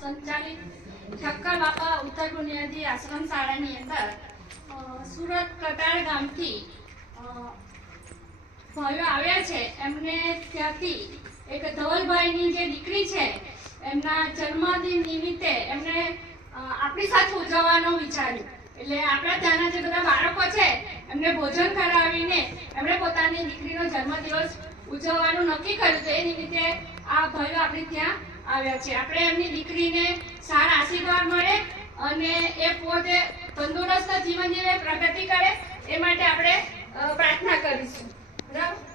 સંચાલિત ઠક્કર બાપા ઉત્તર બુનિયાદી આશ્રમ શાળાની અંદર સુરત કતાર ગામથી ભાઈઓ આવ્યા છે. એમને ત્યાંથી એક ધવલભાઈની જે દીકરી છે એમના જન્મદિન નિમિત્તે એમને આપણી સાથે ઉજવવાનો વિચાર્યું. એટલે આપણા ત્યાંના જે બધા બાળકો છે એમને ભોજન કરાવીને એમણે પોતાની દીકરીનો જન્મદિવસ ઉજવવાનું નક્કી કર્યું. તો એ નિમિત્તે આ ભાઈઓ આપણે ત્યાં આવ્યા છે. આપણે એમની દીકરીને સારા આશીર્વાદ મળે અને એ પોતે તંદુરસ્ત જીવન જીવે, પ્રગતિ કરે એ માટે આપણે પ્રાર્થના કરીશું. બરાબર.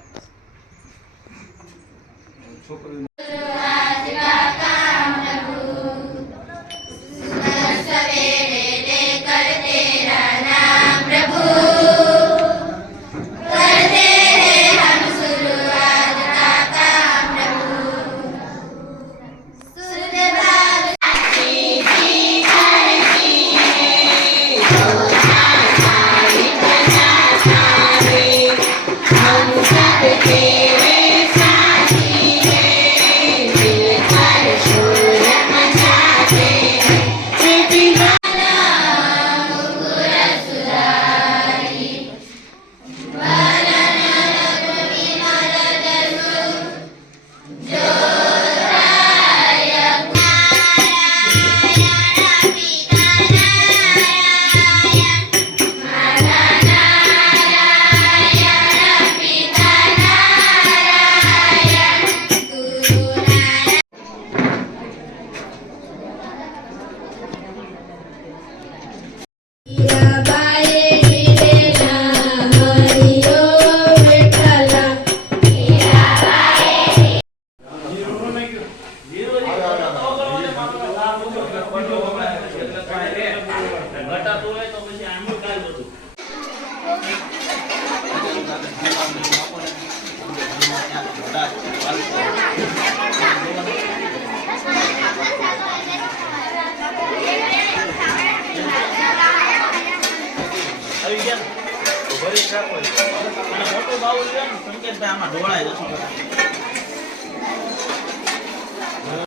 મોટો બાઉલ સંકેત આમાં ઢોળાય જશે.